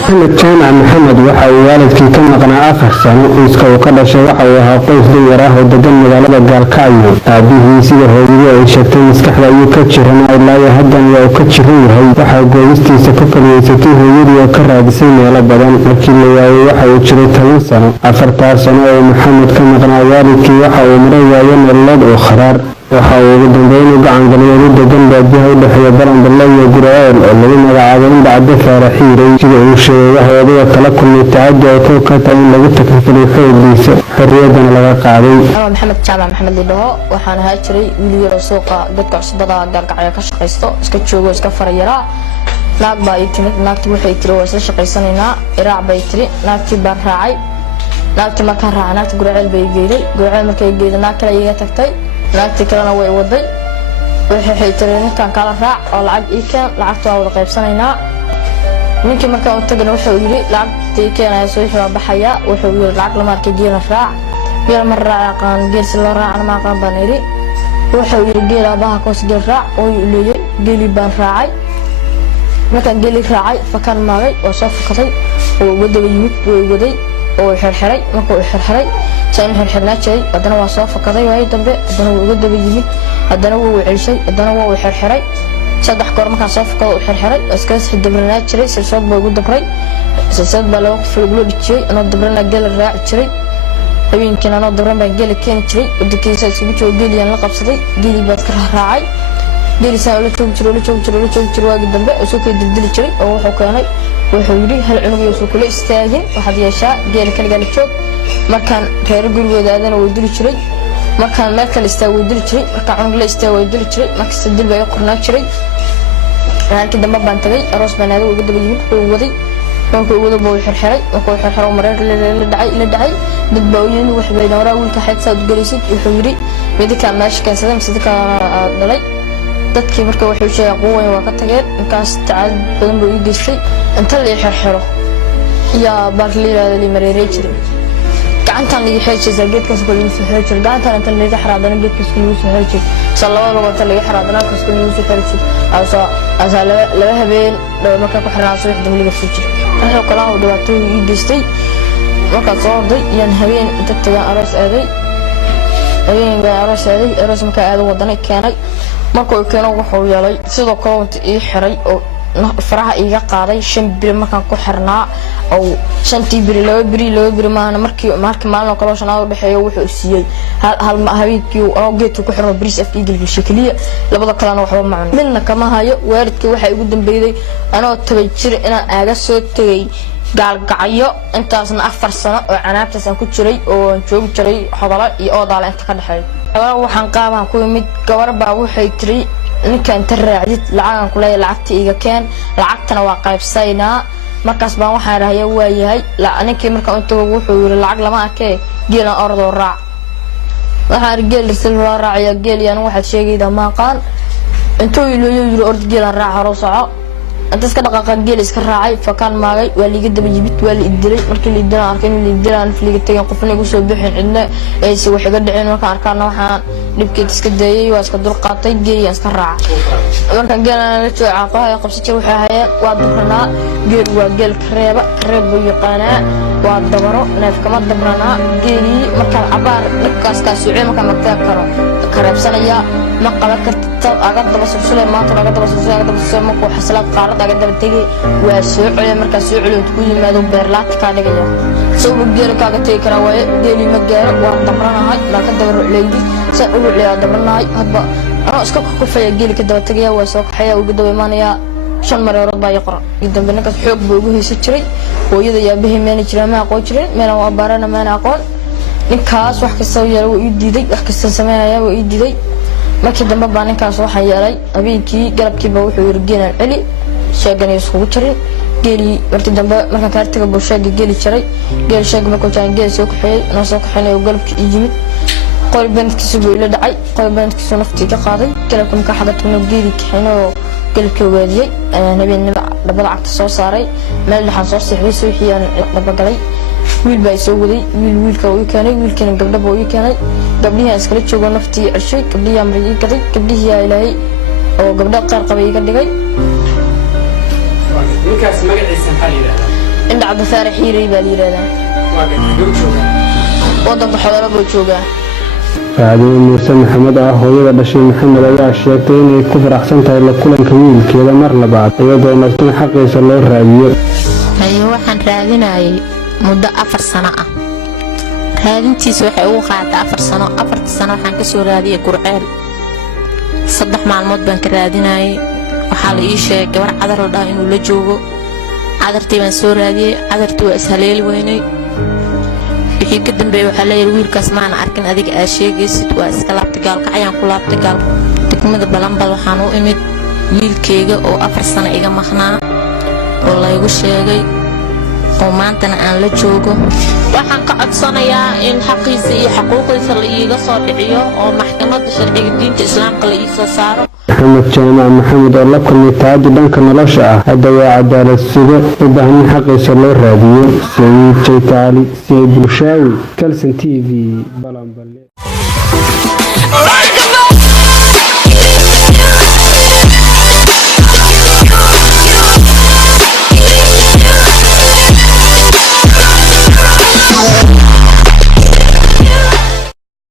محمد جامع محمد waxa uu waalidkii ka maqnaa 4 sano iska uu ka dhashay waxa uu ahaa qoys danyar ah oo degan magaalada Gaalkacyo aabihii sida hooyadii ay sheegtay maskaxda ayuu ka jiranaa ilaa haddan waa uu ka jiran yahay waxa gooyistiisa ka faliyeysatay hooyadii oo ka raadisay meelo badan markii la waayay waxa uu jiray 10 sano 4 sano oo Maxamed ka maqnaa waalidkii waxa uu maray waayo nololeed oo kharaar waxa uu ugu dambeyn u gacan galay degan baadiyaha u dhexeeya Baranbale iyo Gurceel oo lagu magacaabo Indhacde Faaraxiiray sida uu sheegay waxa uu kala kulmay tacaddi oo ka tahay lagu takafulay xooggiisa xorriyadana laga qaaday Maxamed Jamac Maxamed Lidho waxaan ahaa jiray wiil yar oo suuqa dadka cusbada Gaalkacyo ka shaqeysto iska joogo iska farayara naag baa ay timid naagtii waxay tiri waa isla shaqeysanaynaa iraac bay tiri naagtii baan raacay naagtii markaan raacay naagtii Gurceel bay geeyay Gurceel markay geeyay naag kale iga tagtay naagtii kalena way waday waxay tiri ninkan kala raac oo lacag ii keen lacagta wada qaybsanaynaa ninkii markaan u tagay wuxuu yiri lacagtii keenay soo xiraa baxaya wuxuu yiri lacag la markay geeyna raac geel mar raacaan geel si loo raacana ma qaan baan iri wuxuu yiri geel abaha koos geel raac oo leeyay geeli baan raacay markaan geeli raacay fakan maagay oo soo fakatay oo wada yimid way waday oo xirxiray markuu xirxiray saan xirxirnaacay hadana waa soo fakaday way dambe hadana uu uga daba yimid hadana uu celisay hadana uu xirxiray saddex goor markaan soo fakado uu xirxiray iskaas xidabrnaa jiray silsad baa ugu dabray silsad baa loo filgulo dhiciyay anoo dabrana gal raac jiray habeenkii anoo dabran baan gal keen jiray wadkiisa isku joog geeliyan la qabsaday geeli baad ka raacay geeli saa la joog jiray waagi dambe oo soo dildil jiray oo wuxuu keenay wuxuu yiri hal cunug iyo soo kula istaagin waxaad yeeshaa geel kaliya la joog markaan reer gurigooda aadana way dili jiray markaan meel kale istaag way dili jiray markaan cunug la istaag way dili jiray markaan dil bay qornaa jiray halkii dambe baan tagay aroos baan aad uga daba yimid oo waday markuu wada buu xirxiray markuu xirxiray mareer la dhacay dad baa u yimid wax bay nooraa wiilka xigta u galisid wuxuu yiri midka meesha ka sadam sidka dhalay dadkii markii wuxuu sheegay quway waa ka tageen inkaas tacaad badan buu ii geystay inta la xirxiro ya barliirada li mareeray jiray gacantan laga xeejay geedkaas ku liisay xeejay gacantan inta laga xaraadana geedkaas ku liisay xeejay salawada wata laga xaraadana kaas ku liisay xeejay asa la habeen marka ku xiraaso wax dawliga fujiray wuxuu kala u dhawaato ii geystay marka soo orday yaan habeen inta tagaan aroos aaday aroos marka aad wadana keenay markuu keenay wuxuu yeelay sidoo kale ii xiray oo faraha iga qaaday 5 bir markaan ku xirnaa oo 5 bir laba bir maana markii maalin kale shanaad u dhaxeeyo wuxuu siiyay hal habeenkii oo geedku ku xirno bris af eagle shakliya labada kalena waxba ma cunin midna kama hayo waalidkii waxa ugu dambeeyay anoo tagay jir inaan aaga soo tagay Gaalkacyo intaasna 4 sano oo canaabtaas aan ku jiray oo joog jiray xodala iyo odaal inta ka dhaxay waxaan qaabaan ku mid gabar baa waxay tiri ninkan taraacid lacag ku leeyahay lacagta iga keen lacagtana waa qaybsaynaa markaas baan waxaan raayay waayahay ninkii marka inta wuxuu yiri lacag lama arkay geelan ordo raac waxaan geel sil raacaya geeliyan waxa sheegayda ma qaan intuu yiri ordo geelan raac haro soco inta iska dhaqaaqan geel iska raacay fakan maagay waa liiga daba yimid waa la idilay markii la idilay arkay in la idilay filiga tagay qofna igu soo bixin cidna ay si wax iga dhicin markaan arkaan waxaan dhibkeed iska dayay waa iska dul qaatay geeliyan iska raacay markaan geelana la joogo aqoon qabsatay waxa hayeen waa dabranaa geel waa geel kareeb buu yaqaanaa waa dabaro neef kama dabranaa geeli markaan cabaar dhibkaas ka suucay markaan magtaa karo kareebsanaya ma qaban kartid aga daba subsulay maanta aga daba subsulay ma ku xaslaad qaarad aga daba tagay waa soo culay markaa soo culay ku yimaado beerlaad ka dhigaya soo geel kaaga tagay kara way geeli ma gaaro waa dabranahay la ka daba rucleeyay sa ugu ciyaar dabranahay hadba anoo iska ku kufaya geeli ka daba tagay waa soo kaxaya ugu daba imaanaya 5 mareerood baa yaqra dambe ninkaas xoog buu ugu heysay jiray hooyada yaa biximeen jiray ma aqoon jiray meel waa baarana ma aqoon ninkaas wax kasta yeelay uu diiday wax kasta sameeyay uu diiday markii dambe baa ninkaas waxa yeelay habeenkii galabkii baa wuxuu yirgeenan celi sheegan isku jiray geeli markii dambe marka ka taga bulshada geeli jiray geel sheeg ma ku jaan geel soo kaxay na soo kaxay oo galabkii yimid qolbankiisu buu la dhacay qolbankiisu naftii ka qaaday galabkii ka xaga tagno geeli kaxayno galabkii ogaadiyey habeenimo dhabada cagta soo saaray meel dhaxan soo seexday suuxiyaan dhaba galay wiil baa soo waday wiilka uu keenay wiilkana gabdhaha uu keenay gabdhihi iskala joogo naftii ceshay gabdhihi amriyay gaday gabdhihi ilaahay oo gabdha qaar qabay iga dhigay ninkaas magaciisa maxaa yiraahdaa inda Cabdi Faarax Xiiray baa yiraahdaa waa gabdho jooga wadanka xoolo buu joogaa Faadimo Muuse Maxamed ah hooyada dhashay Maxamed ayaa sheegtay inay ku faraxsan tahay la kulanka wiilkeeda mar labaad iyadoo naftan xaqiisa loo raadiyo waxaan raadinayay muddo 4 sano ah raadintiisa waxay ugu qaadatay 4 sano 4 sano waxaan ka soo raadiyay Gurceel 3 maalmood baan ka raadinayay waxaa la ii sheegay gabar cadar oo dhaa inuu la joogo cadartii baan soo raadiyay cadartii waa ishaleeli weynay wixii ka dambeeyay waxaa la yiri wiilkaas ma aan arkin adiga aad sheegaysid waa iska laabtay gaalka ayaan ku laabtay gaal degmada Balanbal waxaan u imid wiilkeyga oo 4 sano iga maqnaa oo la igu sheegay oo maantana aan la joogo waxaan ka codsanayaa in xaqiisa iyo xuquuqdiisa la iiga soo dhiciyo oo maxkamadda sharciga diinta islaamka la ii soo saaro Maxamed Jaamac Maxamed oo la kulmay taadi dhanka nolosha ah hadda waa cadaalad sugo u baahan xaqiisa loo raadiyo Sayid Jaytaali Sayid Bulshaawi Kalsan TV Balanbal